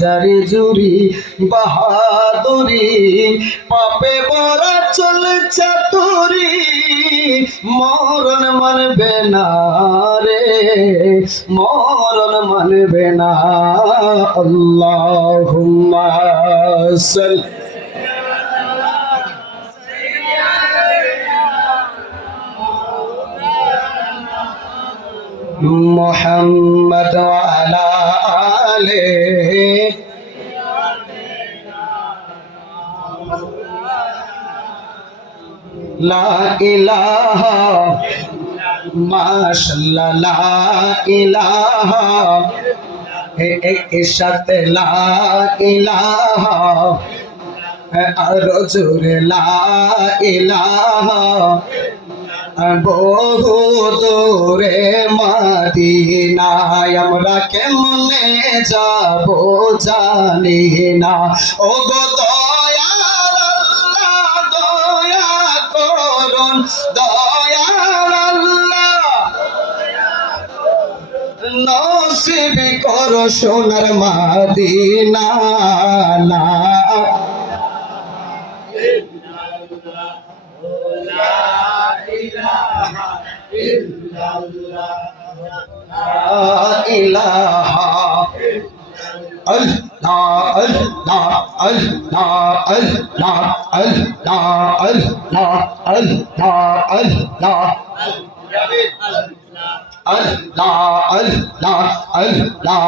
জারি জুরি বাহাদুরি পাপে বরা চলছে তোরি মরণ মানবে না রে মরণ মানবে না আল্লাহুম্মা সাল্লি মুহাম্মদ ওয়া আলা আলিহি লা ইলাহা মাশাআল্লাহ লা ইলাহা এক সাথে লা ইলাহা আরো জোরে লা ইলাহা বহু দূরে মদিনায় আমরা কেমনে যাব জানি না ও গো দয়াল আল্লাহ দয়া করুন দয়াল আল্লাহ নসিব করো সোনার মদিনা না ইলাহা আল্লাহ আল্লাহ আল্লাহ আল্লাহ আল্লাহ আল্লাহ আল্লাহ আল্লাহ Allah Allah Allah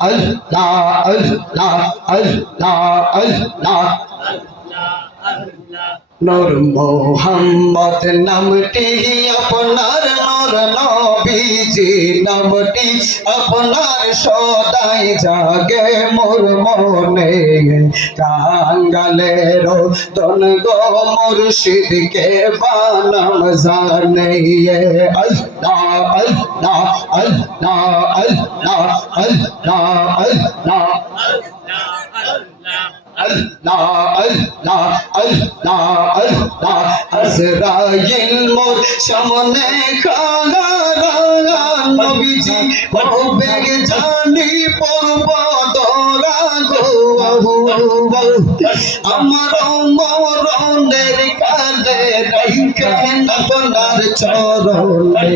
Allah Allah Allah Allah Allah নূর মোহাম্মদ নামটি আপনার নূর নবীজি নামটি আপনার সদাই জাগে মোর মনে কাঙ্গালের তন গো মুর্শিদকে বানাম জানে আল্লাহ আল্লাহ আল্লাহ আল্লাহ আল্লাহ আল্লাহ Allah Allah Allah Allah আজরাইল মোর সামনে খাড়া নবীজি কবে জানি পড়ব তোরা গো আমার মরণের কালে রাইখেন আপনার চরণে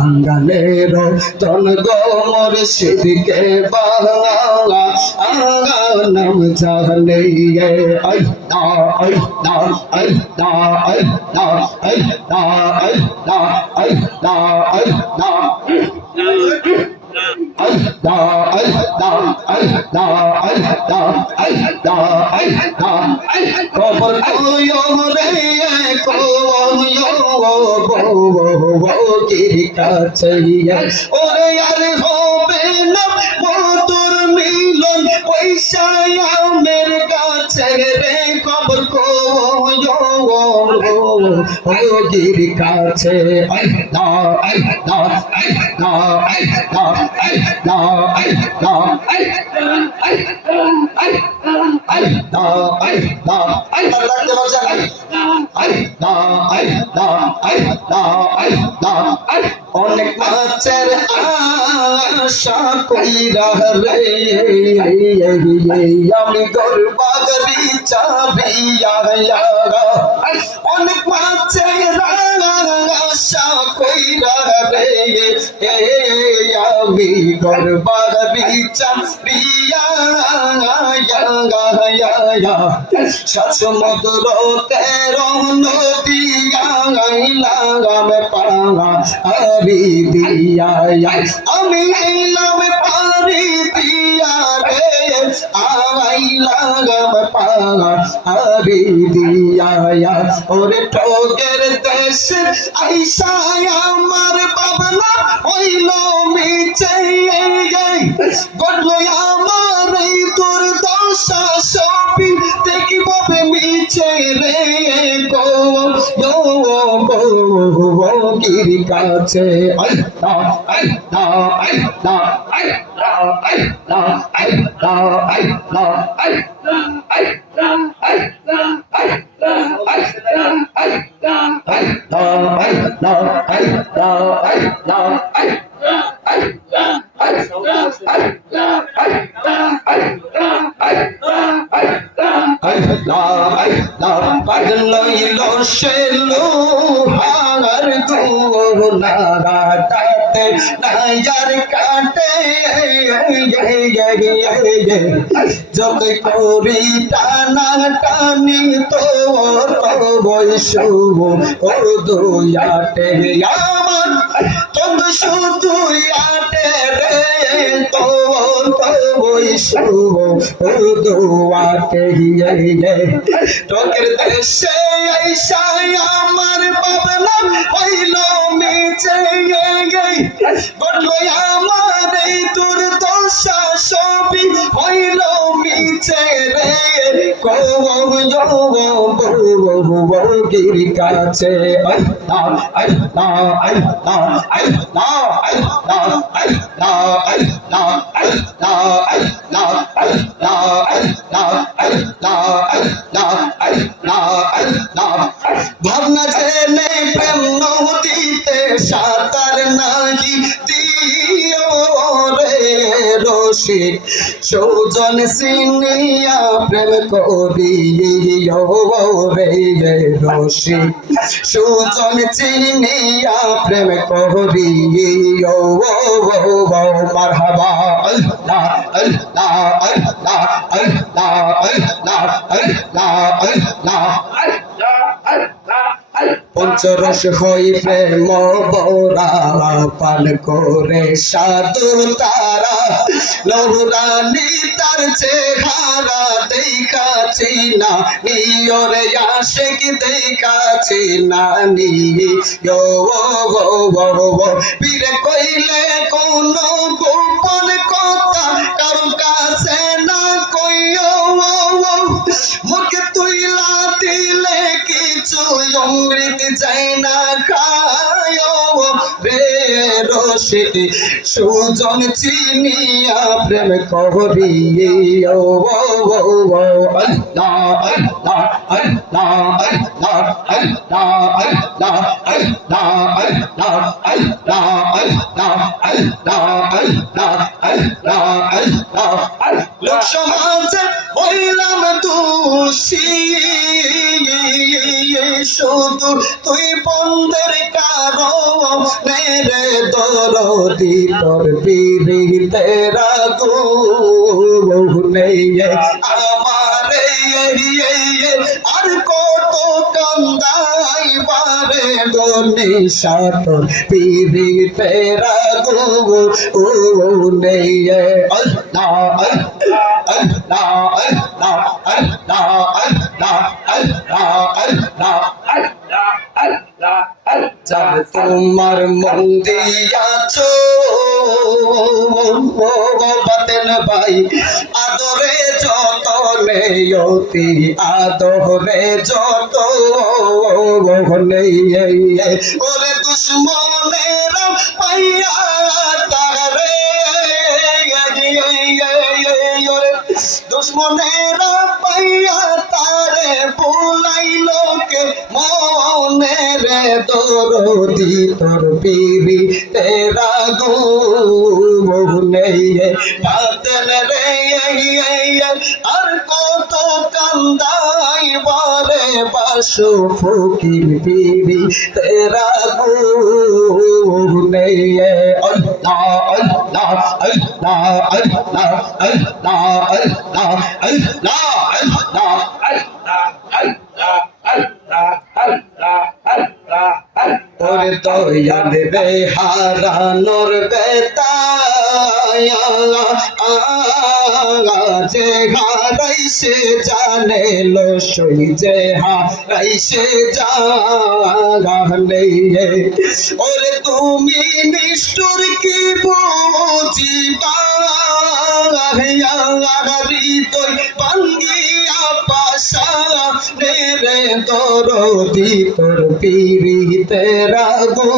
আঙ্গালের তন গো মুর্শিদকে বাংলা নাম জানে আল্লাহ আল্লাহ আল্লাহ আল্লাহ আল্লাহ আল্লাহ আল্লাহ আল্লাহ Allah Allah Allah Allah Allah Allah কবর কোয়ো রে কোয়ো বো কির কাছে ওরে আর হবে না মধুর মিলন পয়সা আমের কাছে রে কবর কোয়ো গির কাছে আল্লাহ আল্লাহ আল্লাহ আল্লাহ Allah, Allah, অনেক মাছের আশা কইরা রে আমি গর্বাগরি চাবিয়া অনেক মাছের আশা কইরা রে আমি গর্বাগরি চাবিয়া সমুদ্র তেরো নদী লাগাম পাঙা হরি দিয়া আমি এলাম পারি দিয়া রে আই লাগাম পাঙা হরি দিয়া ওরে ঠোকের দেশ আইসা আমার বাবলা হইল মিছে গড়লো আমার এই দুর্দশা সবই দেখিবে মিছে রে গো গির কাছে আল্লাহ আল্লাহ আল্লাহ আল্লাহ আল্লাহ আল্লাহ আল্লাহ আল্লাহ আল্লাহ আল্লাহ লইল সে লোহার গুনাগাটাতে নাইজার কাটে যত করি টানা টানি তোর বৈশুভ ও দুয়াটে আমার তত শুধু আটে রে তোর বৈশুভ ও দুয়াটে তোকের দেশে আইসাই আমার ভাবনা হইল মিছে ঘটলো আমার এই দুর্দশা সবই হইল মিছে রে গির কাছে আল্লাহ আল্লাহ আল্লাহ আল্লাহ আল্লাহ আল্লাহ আল্লাহ আল্লাহ আল্লাহ আল্লাহ আল্লাহ আল্লাহ আল্লাহ আল্লাহ আল্লাহ ভাবনা জেনে প্রেম নদীতে সাঁতার নাহি দিও রে রসিক সৌজন সিনিয়া প্রেম করিও রে রসিক সৌজন চিনিয়া প্রেম করিও মারহাবা আল্লাহ আল্লাহ আল্লাহ আল্লাহ আল্লাহ আল্লাহ আল্লাহ পঞ্চরস হই প্রেম বরা পান করে সাধু তারা লহুরানি তার চেহারা দেখাছি না নিয়রে আশেক দেখাছি না নিয় পীরে কইলে কোন গোপন কথা কারো কাছে না কইও মুখে তুইলা দিলে কিছু অমৃত যাই না খায় রে রসিক সুজন চিনিয়া প্রেম করিও আল্লাহ আল্লাহ আল্লাহ আল্লাহ আল্লাহ আল্লাহ আল্লাহ আল্লাহ আল্লাহ আল্লাহ আল্লাহ আল্লাহ আল্লাহ আল্লাহ লোক সমাজে হইলাম দোষী শুধু তুই বন্ধের কারণে রে দরদি তোর বিরিতে রাগুনে আমারে আর কত কান্দাই বারে গনি সাত বিরিতে রাগুনে আল্লাহ আল্লাহ আল্লাহ আল্লাহ আল্লাহ আল্লাহ আল্লাহ আল্লাহ তোমার মন দিয়াছো বাতেন ভাই আদরে যতনে অতি আদরে যত ওরে দুশ্মনেরা পাইয়া তারে দুশ্মনেরা পাইয়া তারে বুলাইল কে মনে রে দরদি তোর বিরি তেরা গো মনে বাতেন রে আর কত কান্দাই বারে বাসু ফকির বিরি তেরা গো মনে আল্লাহ আল্লাহ আল্লাহ আল্লাহ আল্লাহ আল্লাহ আল্লাহ আল্লাহ ওরে দয়াল রে হারানোর বেতায়া যে হারাইছে জানে লো সই যে হারাইছে জানে ওরে তুমি নিষ্ঠুর কি বুঝিবা হৃদয় ভাঙ্গিয়া পাশা রে দরদি তোর পিরিতে রাগু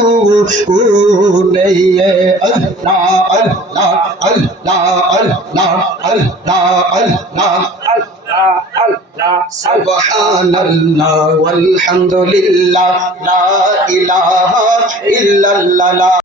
আল্লাহ আল্লাহ আল্লাহ আল্লাহ আল্লাহ আল্লাহ সুবহানাল্লাহ ওয়ালহামদুলিল্লাহ লা ইলাহা ইল্লাল্লাহ।